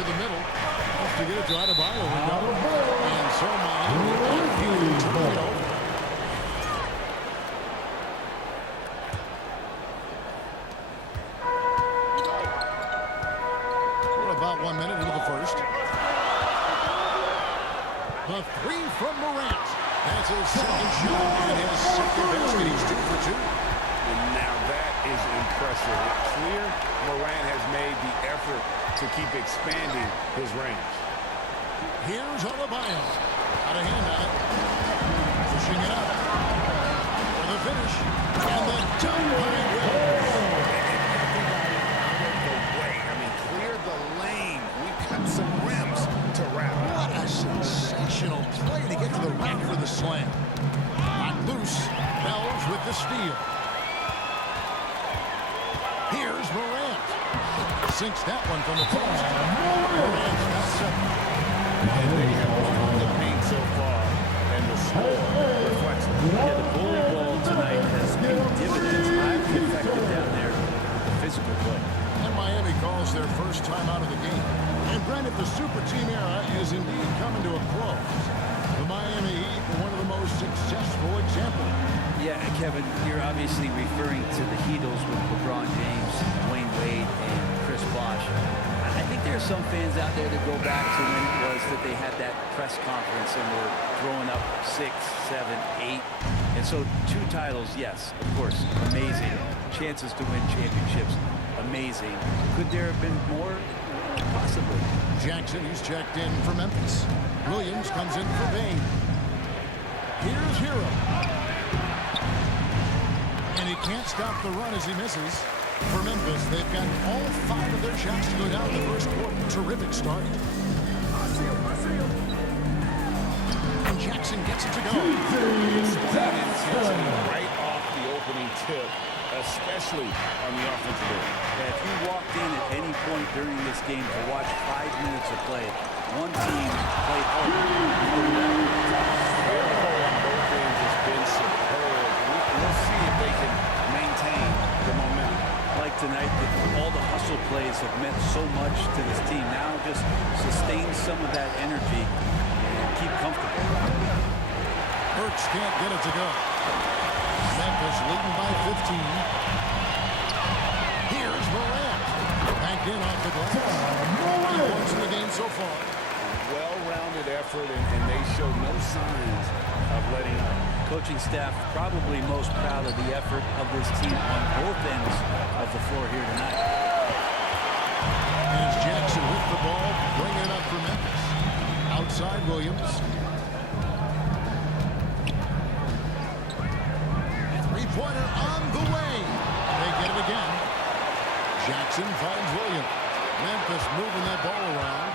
to the middle. Wants to get it to Adebayo. And so Miami unable to turn it over. We're about 1 minute into the first. The three from Morant. That's his second shot and his second basket. He's 2 for 2. And now that is impressive. It's clear Morant has made the effort to keep expanding his range. Here's Adebayo. Got a hand on it. Pushing it up. For the finish. And the dunk by Will. I mean, clear the lane. We've got some rims to wrap. What a sensational play to get to the rack for the slam. Knocked loose. Bells with the steal. Here's Morant. Sinks that one from the post. Morant's got 7. And they have won the paint so far, and the score reflects it. Yeah, the bully ball tonight has paid dividends. Highly effective down there with the physical play. And Miami calls their first time out of the game. And granted, the super team era is indeed coming to a close. The Miami Heat were one of the most successful examples. Yeah, Kevin, you're obviously referring to the Heatles with LeBron James, Dwayne Wade, and Chris Bosh. I think there are some fans out there that go back to when it was that they had that press conference and were throwing up 6, 7, 8. And so 2 titles, yes, of course, amazing. Chances to win championships, amazing. Could there have been more? Possibly. Jackson, he's checked in for Memphis. Williams comes in for Bane. Here's Hero. And he can't stop the run as he misses. For Memphis, they've got all 5 of their shots to go down in the first quarter. Terrific start. And Jackson gets it to go. That intensity right off the opening tip, especially on the offensive end. If you walked in at any point during this game to watch 5 minutes of play, one team played hard. Their role on both ends has been superb. We'll see if they can maintain the momentum. Like tonight, all the hustle plays have meant so much to this team. Now just sustain some of that energy and keep comfortable. Burks can't get it to go. Memphis leading by 15. Here's Morant. Back in off the glass. 3 points in the game so far. Well-rounded effort, and they show no signs of letting up. Coaching staff probably most proud of the effort of this team on both ends of the floor here tonight. And it's Jackson with the ball, bringing it up for Memphis. Outside Williams. 3-pointer on the way. They get it again. Jackson finds Williams. Memphis moving that ball around.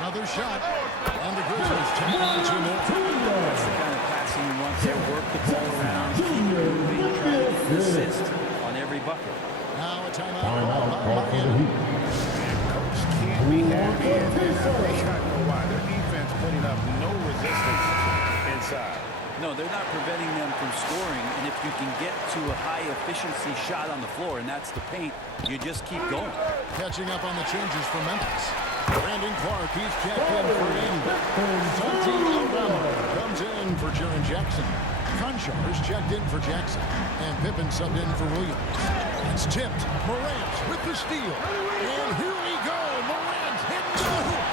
Another shot. And the Grizzlies take on 2 more. That's the kind of passing you want there. Work the ball around, keep it moving, try to get an assist on every bucket. Now a timeout called by Miami. Coach can't be happy, and I know why. Their defense putting up no resistance inside. No, they're not preventing them from scoring, and if you can get to a high-efficiency shot on the floor, and that's the paint, you just keep going. Catching up on the changes for Memphis. Brandon Clark, he's checked in for Indy. Santi Aldama comes in for Jaren Jackson. Conchar is checked in for Jackson. And Pippen subbed in for Williams. It's tipped. Morant with the steal. And here we go. Morant hit 2.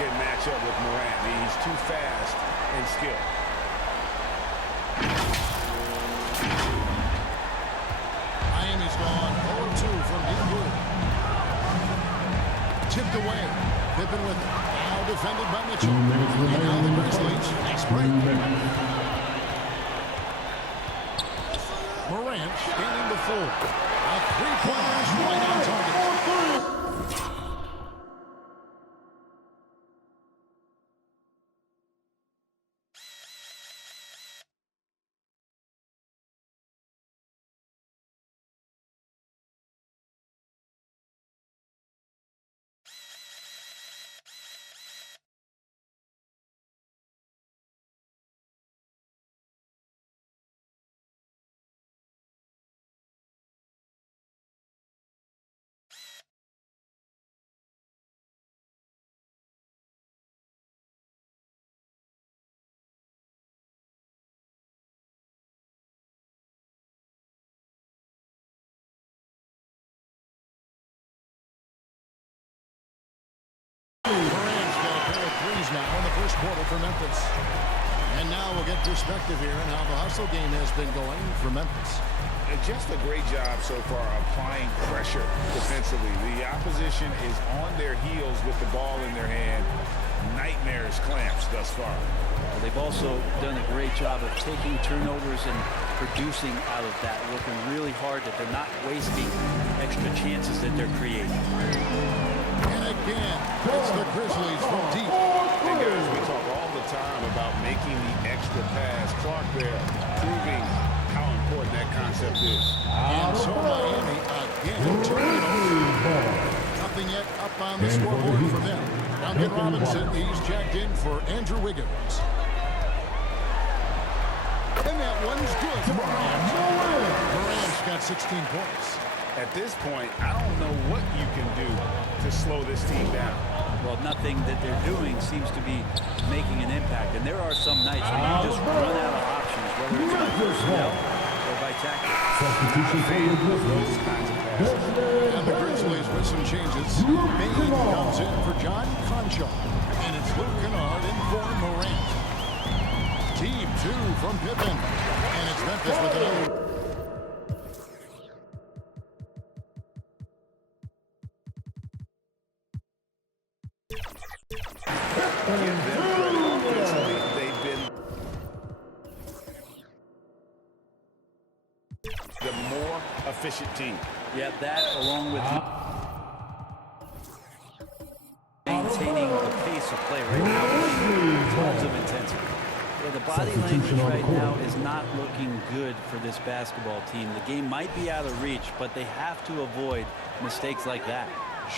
can match up with Morant. He's too fast and skilled. Miami's gone 0-2 from deep blue. Tipped away. Pippen with it. Now defended by Mitchell. And now the Grizzlies. Next break. Morant scanning the floor. A three-pointer is right on target. Morant's got a pair of threes now in the first quarter for Memphis. And now we'll get perspective here on how the hustle game has been going for Memphis. Just a great job so far applying pressure defensively. The opposition is on their heels with the ball in their hand. Nightmarish clamps thus far. Well, they've also done a great job of taking turnovers and producing out of that, working really hard that they're not wasting extra chances that they're creating. And again, it's the Grizzlies from deep. Hey guys, we talk all the time about making the extra pass. Clark there proving how important that concept is. And so Miami again turning over. Nothing yet up on the scoreboard for them. Duncan Robinson, he's checked in for Andrew Wiggins. And that one's good. Morant's got 16 points. At this point, I don't know what you can do to slow this team down. Well, nothing that they're doing seems to be making an impact. And there are some nights when you just run out of options, whether it's by personnel or by tactics. And the Grizzlies with some changes. Bain comes in for John Conchar. And it's Luke Kennard in for Morant. Team 2 from Pippen. And it's Memphis with another. Give them credit offensively. They've been the more efficient team. Yeah, that along with maintaining the pace of play right now, tons of intensity. Yeah, the body language right now is not looking good for this basketball team. The game might be out of reach, but they have to avoid mistakes like that.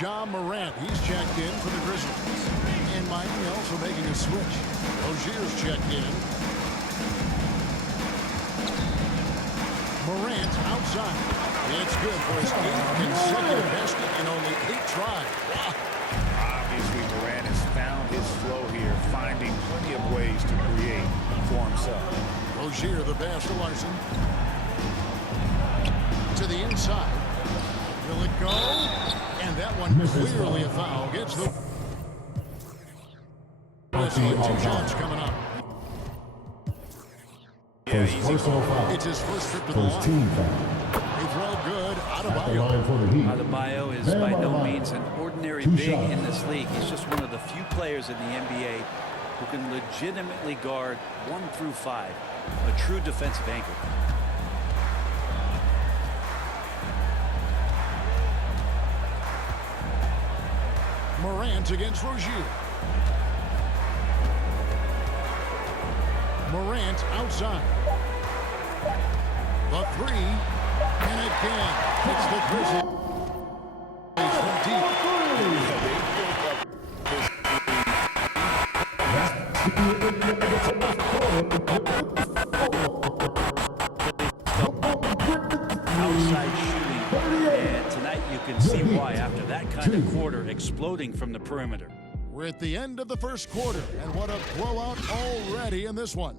Ja Morant, he's checked in for the Grizzlies. And Miami also making a switch. Rozier's checked in. Morant outside. It's good for his 8th consecutive basket in only 8 tries. Wow. Obviously, Morant has found his flow here, finding plenty of ways to create for himself. Rozier, the pass to Larson. To the inside. Will it go? And that one clearly a foul. Gets the whistle. 2 shots coming up. Yeah, easy call. It's his first trip to the line. They throw good. Adebayo is by no means an ordinary big in this league. He's just one of the few players in the NBA who can legitimately guard 1 through 5. A true defensive anchor. Morant against Rozier. Morant outside. The 3. And again, it's the Grizzlies from deep. Outside shooting. And tonight you can see why after that kind of quarter exploding from the perimeter. We're at the end of the first quarter, and what a blowout already in this one.